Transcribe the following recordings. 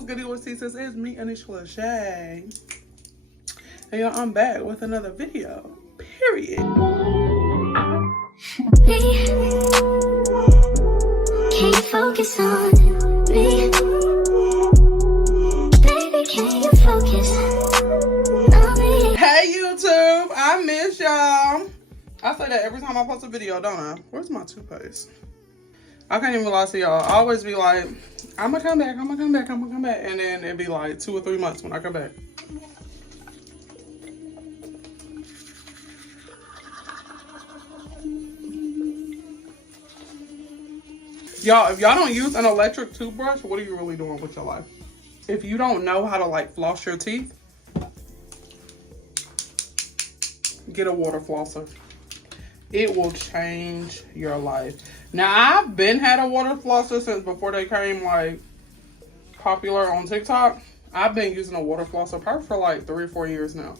what's good, Sis? It's me, Anisha Lachey. And y'all, I'm back with another video. Period. Can you focus on me? Baby, can you focus on me? Hey, YouTube. I miss y'all. I say that every time I post a video, don't I? Where's my toothpaste? I can't even lie to y'all. I always be like, I'm gonna come back, I'm gonna come back, I'm gonna come back. And then it'd be like 2 or 3 months when I come back. Y'all, if y'all don't use an electric toothbrush, what are you really doing with your life? If you don't know how to like floss your teeth, get a water flosser. It will change your life. Now, I've been had a water flosser since before they came like popular on TikTok. I've been using a water flosser probably for like 3 or 4 years now.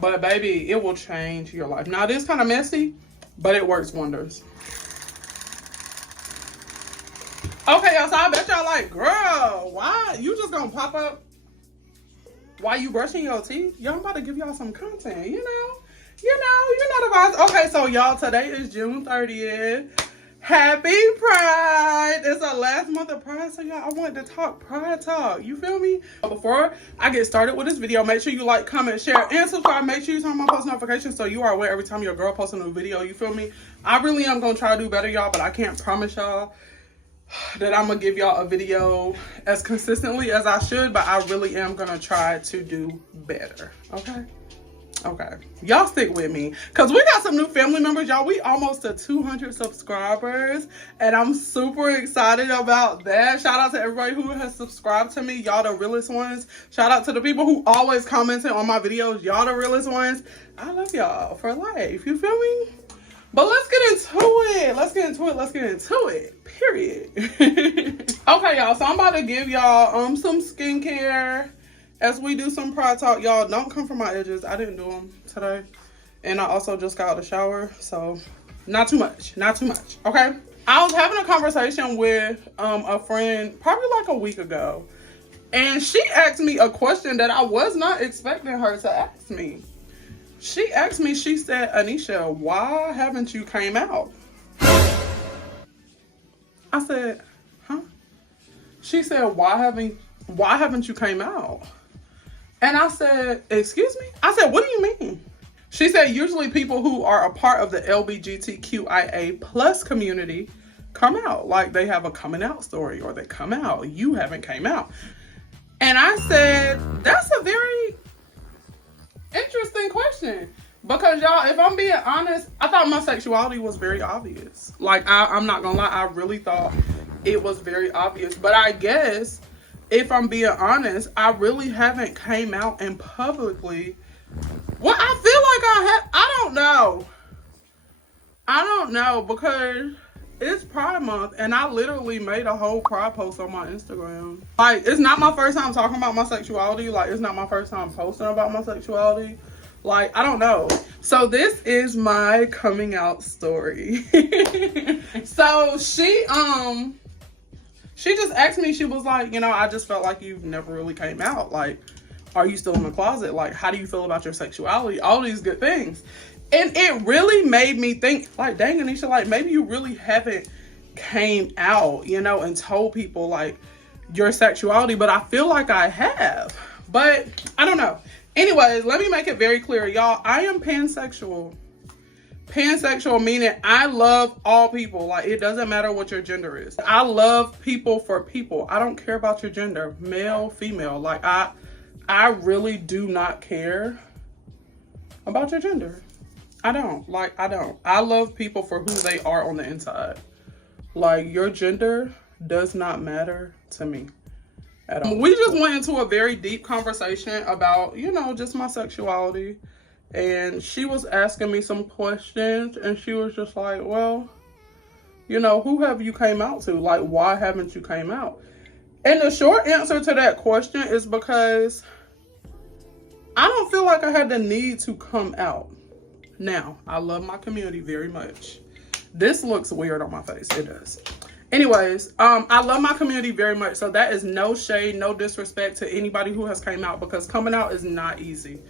But baby, it will change your life. Now, it is kind of messy, but it works wonders. Okay, y'all, so I bet y'all like, girl, why? You just gonna pop up while you brushing your teeth? Y'all, I'm about to give y'all some content, you know the vibes. Okay, so y'all, today is June 30th. Happy Pride. It's our last month of Pride, so y'all, I wanted to talk Pride talk. You feel me? Before I get started with this video, make sure you like, comment, share, and subscribe. Make sure you turn on my post notifications so you are aware every time your girl posts a new video. You feel me? I really am gonna try to do better, y'all, but I can't promise y'all that I'm gonna give y'all a video as consistently as I should, but I really am gonna try to do better. Okay, y'all stick with me because we got some new family members, y'all. We almost to 200 subscribers and I'm super excited about that. Shout out to everybody who has subscribed to me, y'all the realest ones. Shout out to the people who always commented on my videos, y'all the realest ones. I love y'all for life, you feel me? But let's get into it. Period. Okay, y'all, so I'm about to give y'all some skincare as we do some Pride talk. Y'all, don't come from my edges. I didn't do them today. And I also just got out of the shower, so not too much, okay? I was having a conversation with a friend probably like a week ago, and she asked me a question that I was not expecting her to ask me. She asked me, she said, Anisha, why haven't you came out? I said, huh? She said, why haven't you came out? And I said, excuse me? I said, what do you mean? She said, usually people who are a part of the LGBTQIA plus community come out. Like they have a coming out story or they come out. You haven't came out. And I said, that's a very interesting question. Because y'all, if I'm being honest, I thought my sexuality was very obvious. Like, I'm not gonna lie, I really thought it was very obvious. But I guess, if I'm being honest, I really haven't came out and publicly. Well, I feel like I don't know, because it's Pride Month and I literally made a whole Pride post on my Instagram. Like, it's not my first time talking about my sexuality. Like, it's not my first time posting about my sexuality. Like, I don't know. So this is my coming out story. So she just asked me, she was like, I just felt like you've never really came out. Like, are you still in the closet? Like, how do you feel about your sexuality? All these good things. And it really made me think, like, dang, Anisha, like, maybe you really haven't came out, and told people, like, your sexuality. But I feel like I have. But I don't know. Anyways, let me make it very clear, y'all. I am pansexual. Pansexual meaning I love all people. Like, it doesn't matter what your gender is. I love people for people. I don't care about your gender, male, female. Like, I really do not care about your gender. I don't. I love people for who they are on the inside. Like, your gender does not matter to me at all. We just went into a very deep conversation about, just my sexuality. And she was asking me some questions and she was just like, well, who have you came out to? Like, why haven't you came out? And the short answer to that question is because I don't feel like I had the need to come out. Now, I love my community very much. This looks weird on my face. It does. Anyways, I love my community very much. So that is no shade, no disrespect to anybody who has came out, because coming out is not easy.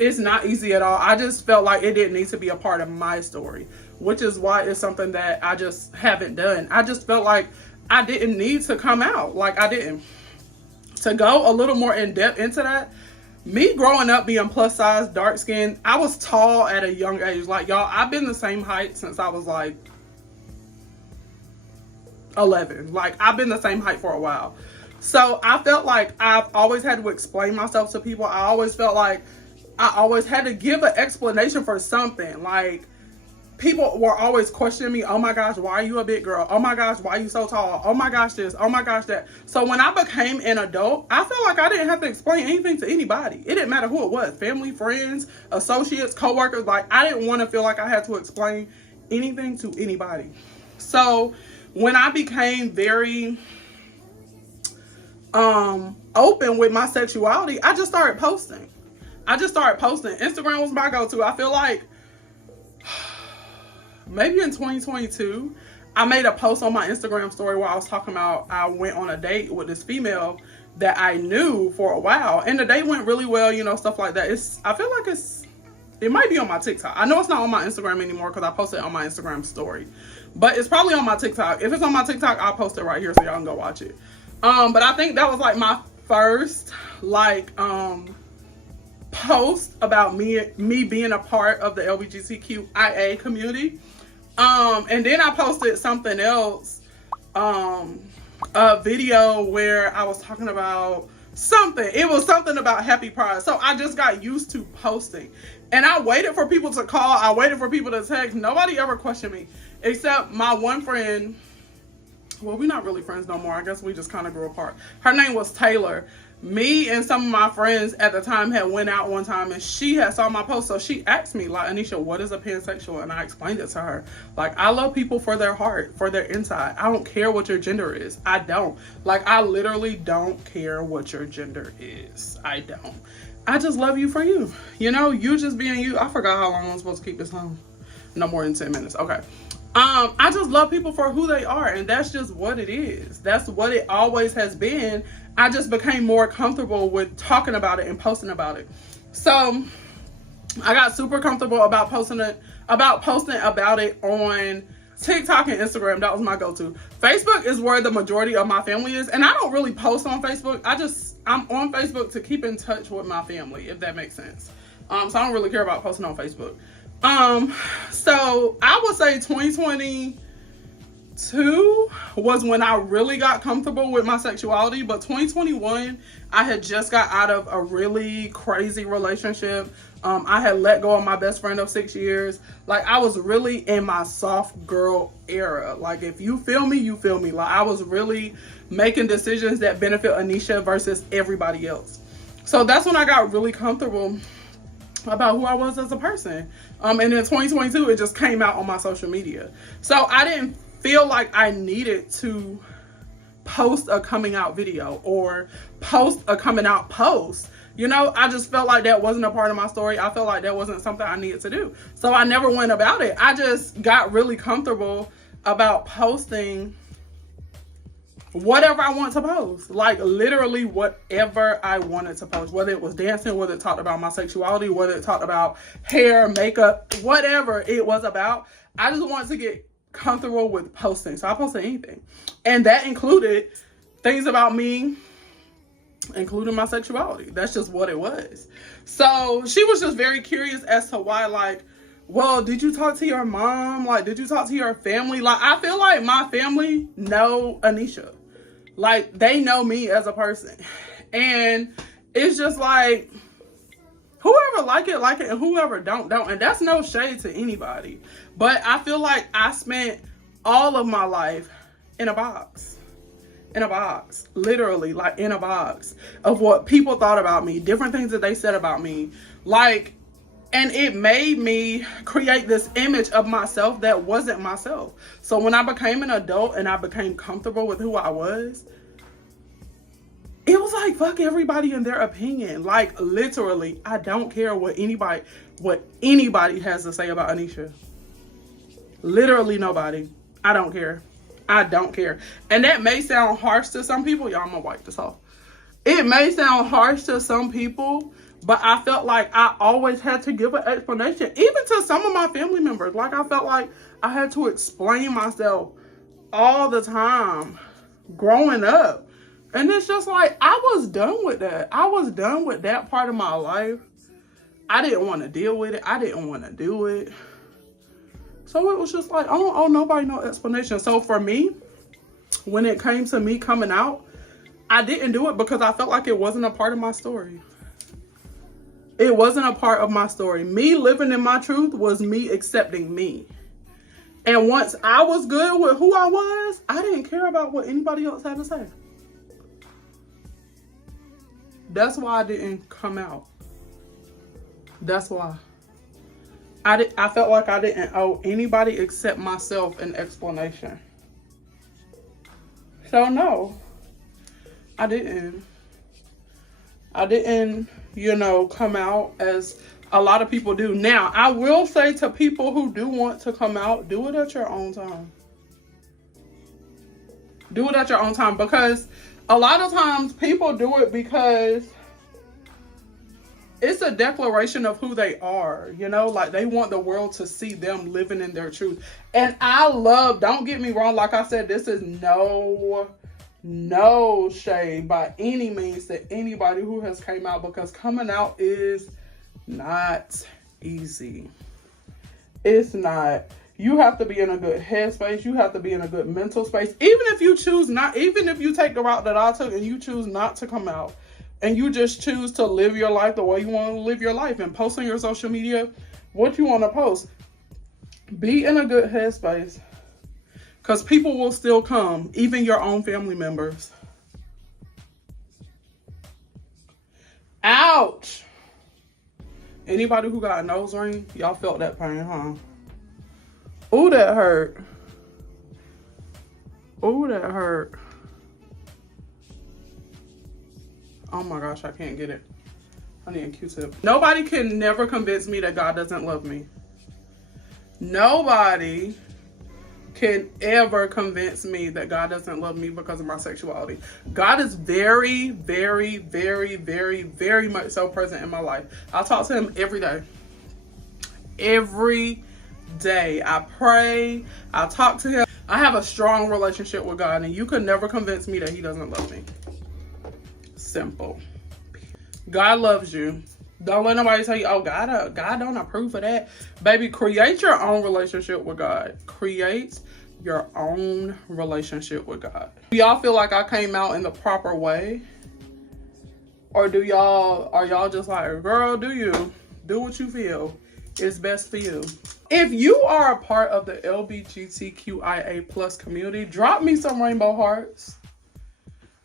It's not easy at all. I just felt like it didn't need to be a part of my story, which is why it's something that I just haven't done. I just felt like I didn't need to come out. Like, I didn't. To go a little more in depth into that, me growing up being plus size, dark skinned, I was tall at a young age. Like, y'all, I've been the same height since I was like 11. Like, I've been the same height for a while. So I felt like I've always had to explain myself to people. I always felt like I always had to give an explanation for something. Like, people were always questioning me. Oh my gosh, why are you a big girl? Oh my gosh, why are you so tall? Oh my gosh, this. Oh my gosh, that. So when I became an adult, I felt like I didn't have to explain anything to anybody. It didn't matter who it was. Family, friends, associates, co-workers. Like, I didn't want to feel like I had to explain anything to anybody. So when I became very open with my sexuality, I just started posting. Instagram was my go-to. I feel like maybe in 2022, I made a post on my Instagram story where I was talking about I went on a date with this female that I knew for a while, and the date went really well, you know, stuff like that. I feel like it might be on my TikTok. I know it's not on my Instagram anymore because I posted it on my Instagram story, but it's probably on my TikTok. If it's on my TikTok, I'll post it right here so y'all can go watch it. But I think that was like my first post about me being a part of the LGBTQIA community. And then I posted something else, a video where I was talking about something. It was something about Happy Pride. So I just got used to posting, and I waited for people to call. I waited for people to text. Nobody ever questioned me except my one friend. Well, we're not really friends no more. I guess we just kind of grew apart. Her name was Taylor. Me and some of my friends at the time had went out one time, and she had saw my post. So she asked me, like, Anisha, what is a pansexual? And I explained it to her. Like, I love people for their heart, for their inside. I don't care what your gender is. I don't. Like, I literally don't care what your gender is. I don't. I just love you for you. You know, you just being you. I forgot how long I'm supposed to keep this on. No more than 10 minutes. Okay. I just love people for who they are, and that's just what it is. That's what it always has been. I just became more comfortable with talking about it and posting about it. So I got super comfortable about posting about it on TikTok and Instagram. That was my go-to. Facebook is where the majority of my family is, and I don't really post on Facebook. I'm on Facebook to keep in touch with my family, if that makes sense. So I don't really care about posting on Facebook. So I would say 2022 was when I really got comfortable with my sexuality, but 2021, I had just got out of a really crazy relationship. I had let go of my best friend of 6 years. Like, I was really in my soft girl era. Like, if you feel me, you feel me. Like, I was really making decisions that benefit Anisha versus everybody else. So that's when I got really comfortable about who I was as a person. And in 2022, it just came out on my social media. So I didn't feel like I needed to post a coming out video or post a coming out post. You know, I just felt like that wasn't a part of my story. I felt like that wasn't something I needed to do. So I never went about it. I just got really comfortable about posting whatever I want to post. Like, literally whatever I wanted to post, whether it was dancing, whether it talked about my sexuality, whether it talked about hair, makeup, whatever it was about. I just wanted to get comfortable with posting. So I posted anything. And that included things about me, including my sexuality. That's just what it was. So she was just very curious as to why, like, well, did you talk to your mom? Like, did you talk to your family? Like, I feel like my family know Anisha. Like, they know me as a person. And it's just like, whoever like it, and whoever don't. And that's no shade to anybody. But I feel like I spent all of my life in a box. Literally, like, in a box of what people thought about me, different things that they said about me. Like, and it made me create this image of myself that wasn't myself. So when I became an adult and I became comfortable with who I was, it was like, fuck everybody and their opinion. Like, literally, I don't care what anybody has to say about Anisha. Literally nobody. I don't care. I don't care. And that may sound harsh to some people. Y'all, I'm gonna wipe this off. It may sound harsh to some people, but I felt like I always had to give an explanation, even to some of my family members. Like, I felt like I had to explain myself all the time growing up. And it's just like, I was done with that. I was done with that part of my life. I didn't want to deal with it. I didn't want to do it. So it was just like, I don't owe nobody no explanation. So for me, when it came to me coming out, I didn't do it because I felt like it wasn't a part of my story. It wasn't a part of my story. Me living in my truth was me accepting me. And once I was good with who I was, I didn't care about what anybody else had to say. That's why I didn't come out. That's why. I felt like I didn't owe anybody except myself an explanation. So no, I didn't. I didn't, come out as a lot of people do. Now, I will say to people who do want to come out, do it at your own time. Do it at your own time, because a lot of times people do it because it's a declaration of who they are, like they want the world to see them living in their truth. And don't get me wrong, like I said, this is no shade by any means to anybody who has came out, because coming out is not easy. It's not. You have to be in a good headspace. You have to be in a good mental space. Even if you take the route that I took and you choose not to come out, and you just choose to live your life the way you want to live your life and post on your social media what you want to post, be in a good headspace, because people will still come, even your own family members. Ouch. Anybody who got a nose ring, y'all felt that pain, huh? Ooh, that hurt. Ooh, that hurt. Oh my gosh, I can't get it. I need a Q-tip. Nobody can never convince me that God doesn't love me. Nobody can ever convince me that God doesn't love me because of my sexuality. God is very, very, very, very, very much so present in my life. I talk to him every day. Every day. I pray. I talk to him. I have a strong relationship with God, and you could never convince me that he doesn't love me. Simple. God loves you. Don't let nobody tell you, oh, God don't approve of that. Baby, create your own relationship with God. Create your own relationship with God. Do y'all feel like I came out in the proper way? Or are y'all just like, girl, do what you feel is best for you? If you are a part of the LGBTQIA plus community, drop me some rainbow hearts.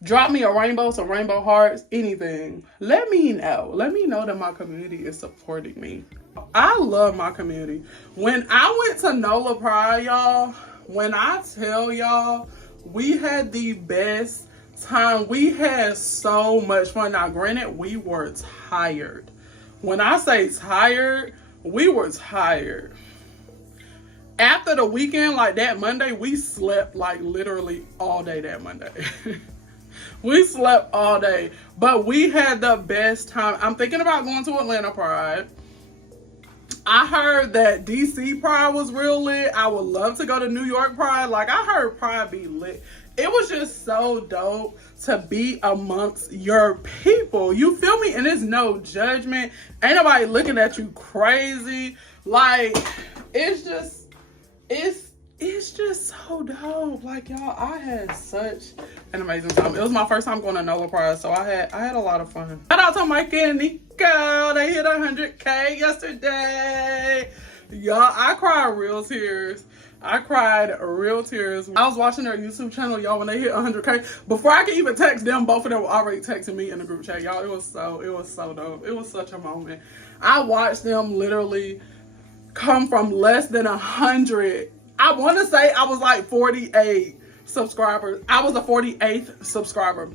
Drop me a rainbow, some rainbow hearts, anything. Let me know. Let me know that my community is supporting me. I love my community. When I went to NOLA Pride, y'all, when I tell y'all, we had the best time. We had so much fun. Now, granted, we were tired. When I say tired, we were tired. After the weekend, like that Monday, we slept like literally all day that Monday. We slept all day, but we had the best time. I'm thinking about going to Atlanta Pride. I heard that DC Pride was real lit. I would love to go to New York Pride. Like, I heard Pride be lit. It was just so dope to be amongst your people. You feel me? And it's no judgment. Ain't nobody looking at you crazy. Like, it's just so dope. Like, y'all, I had such an amazing time. It was my first time going to NOLA Pride, so I had a lot of fun. Shout out to Mike and Nico. They hit 100K yesterday. Y'all, I cried real tears. I was watching their YouTube channel, y'all, when they hit 100K. Before I could even text them, both of them were already texting me in the group chat. Y'all, it was so dope. It was such a moment. I watched them literally come from less than 100. I want to say I was like 48 subscribers. I was the 48th subscriber.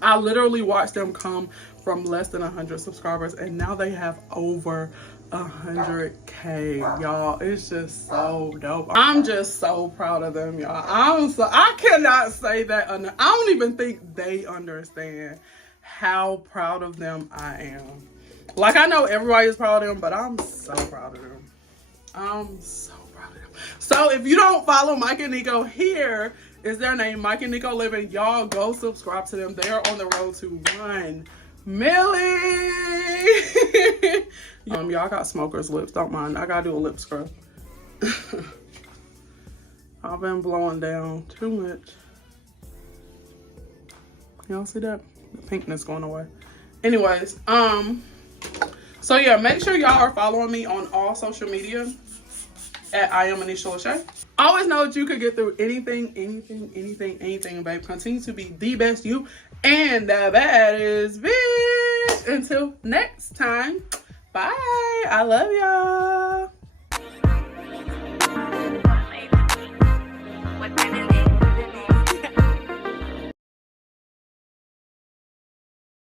I literally watched them come from less than 100 subscribers, and now they have over 100K, y'all. It's just so dope. I'm just so proud of them, y'all. I cannot say that. I don't even think they understand how proud of them I am. Like, I know everybody is proud of them, but I'm so proud of them. I'm so proud of them. So if you don't follow Mike and Nico, here is their name, Mike and Nico Living. Y'all go subscribe to them. They are on the road to 1 million. Y'all got smoker's lips. Don't mind. I gotta do a lip scrub. I've been blowing down too much. Y'all see that? The pinkness going away. Anyways, so yeah, make sure y'all are following me on all social media at I am Anisha Lachey. Always know that you could get through anything, and babe, continue to be the best you and the baddest bitch. Until next time, bye. I love y'all.